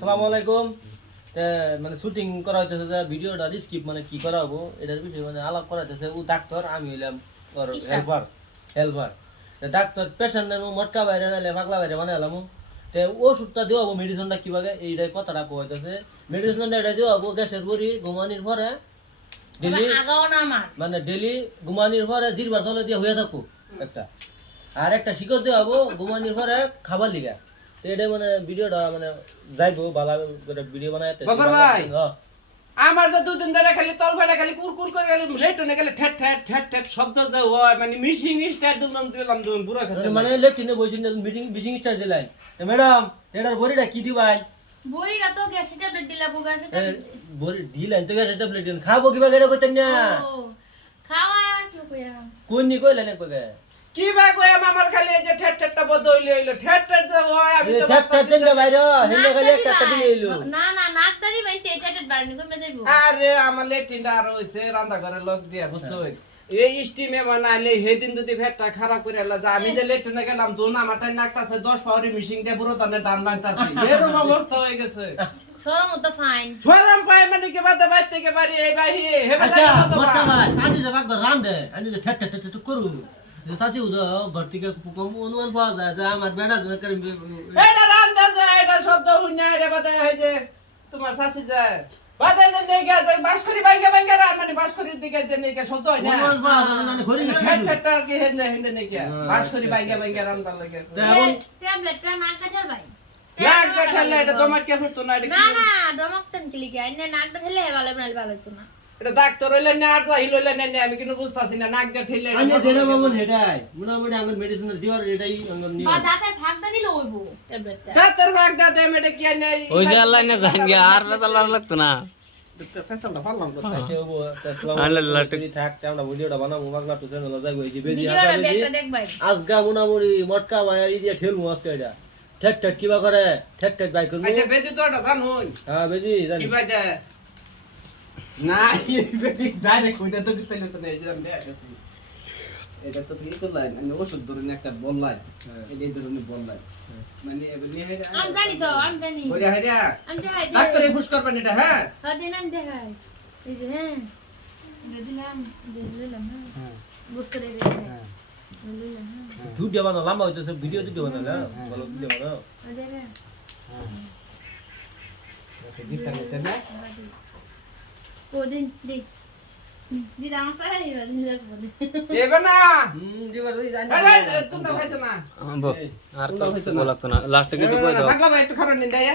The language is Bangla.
আসসালামু আলাইকুম। মানে শুটিং করা হইতেছে, ভিডিওটা স্কিপ মানে কি করা হবো এটার বিষয়ে মানে আলাপ করা হইতেছে। ও ডাক্তার, আমি হইলাম ওর হেল্পার। ডাক্তার পেশেন্ট নেন মটকা বাইরে নাইলে পাগলা বাইরে বানাইলাম। ওষুধটা দেওয়া হবো, মেডিসিনটা কিভাবে এইটাই কথাটা কইতেছে। মেডিসিনটা এটা দেওয়া হবো গ্যাসের বড়ি ঘুমানির পরে ডেলি, মানে ডেলি ঘুমানির পরে জিরবার তলে দিয়ে হয়ে থাকুক একটা, আর একটা শিকড় দেওয়া হবো ঘুমানির পরে খাবার লিগা। তো এটা মানে ভিডিওটা মানে যাইবো ভালো করে ভিডিও বানায়। আমার যে দুদিন ধরে খালি তল ফাটা খালি কুরকুর করে খালি লেটনে খালি ঠেট ঠেট ঠেট ঠেট শব্দ যে হয়, মানে মিশিং স্টার্ট দিলাম তুমি পুরো খাচ্ছে মানে লেফটিনে বইছিন মিটিং মিশিং স্টার দিলেন। তো ম্যাডাম এটার বড়িটা কি দিবাই? বড়িটা তো গ্যাসের ট্যাবলেট দিলাম, গ্যাসের বড়ি দিলেন তো গ্যাসের ট্যাবলেট দিন, খাবো কিবা এটা কইতেন না। খাওয়া কি কইয়া কোন নি কইলেন কইগে কি ভাই কই আমার খালি এই যে ঠেট ঠেটটা বন্ধ হইলো ঠেট ঠেট যে হয় আমি তো ঠেট ঠেট দেন বাইরে হেলে খালি একটা দিলে হইলো না না নাকদারি বাইতে ঠেট ঠেট বাড়নি কই যাইবো। আরে আমার লেটিনটা আর হইছে রান্না ঘরে লক দিয়া বুঝছো, এই স্টিমে বানাইলে সেদিন যদি পেটটা খারাপ করে এলা যা আমি যে লেটিনে গেলাম দোন আমারটাই নাকতাছে 10 পাউরি মিশিং দিয়ে পুরো দানের দাম লাগতাছে, এরকম অবস্থা হয়ে গেছে। শরম তো ফাইন শরম পায় মানে কি বাদে বাইতে কে বাড়ি এই ভাই হে আচ্ছা মোটা ভাই সাজি যে বাগ রান দে আমি যে ঠেট ঠেট ঠেট করু সাজি উদা ঘর থেকে কম অনুমান পাওয়া যায় যে আমার বেড়া করে এটা রান্দা যায় এটা শব্দ হইনা রে বাদে এই যে তোমার শাশি যায় বাদে যে নেই গেছে বাসকরি বাইঙ্গা রান মানে বাসকরির দিকে যে নেই কে শব্দ হয় না অনুমান পাওয়া যায় না ঘরে ঠেটটা কি হেন্দে হেন্দে নেই কে বাসকরি বাইঙ্গা রান্দার লাগে ট্যাবলেটটা নাক কাটার ভাই নাক কাটালে এটা তোমার কে ফুটতো না এটা না না ডমাকটান কি লিখে আইনা নাকটা ঠেলে ভালো বানাইলে ভালো হতো না। এটা ডাক্তার হইলে না আর যাই হইলে না আমি কিন্তু বুঝতাছি না নাক দিয়ে ঠেলে আমি যেটা বামন হেডাই মোটামুটি আমার মেডিসিনের দিওয়ার এটাই আমার নিয়ম। বা দাঁতে ফাঁকটা দিলে হইবো ট্যাবলেটটা ডাক্তার ভাগ দাদা এটা কি নাই ওই যে আল্লাহ না জান গে আর রাজাল্লাহ লাগতো না ফেসালটা পারলাম তো আচ্ছা ওবো আসসালামু আলাইকুম থাকতে আমরা ভিডিওটা বানাবো বাংলা টু চ্যানেলে যাইবো এই যে বেজি ভিডিওটা দেখতে দেখ ভাই আজগা মোটামুটি মটকা মারি দিয়ে ঠেলমু আজকে এটা ঠেক ঠেক কিবা করে ঠেক ঠেক বাই করবো। আচ্ছা বেজি তো এটা জান হই হ্যাঁ বেজি জানি কি ভাই দে না এই বেজি ডাইরেক্ট কইটা তো দিতে না তো এই যে আমি দেখছি এটা তো ঠিক তো লাইন মানে ওষুধ ধরে একটা বললাই এই ধরনের বললাই মানে এবারে নিয়ে আমি জানি তো আমি জানি কইরা হাইরা আমি দেখাই দিই ডাক্তারে ফুস করবেন এটা হ্যাঁ হ্যাঁ দিন আমি দেখাই এই যে হ্যাঁ দিলাম হ্যাঁ বুঝতে রে হ্যাঁ দিলাম হ্যাঁ ভিডিও বানাও লম্বা হইতেছে ভিডিও ভিডিও বানাও না ভালো ভিডিও বানাও আদে রে ওকে দিতে নিতে না কোদিন দি দি দাম সাই দিন লাগবো এবে না দিবার জানি আরে তোমরা খাইছো না আর তো লাগতো না লাস্টে কিছু কই দাও পাগলা ভাই একটু খারাপ নিন দেয়া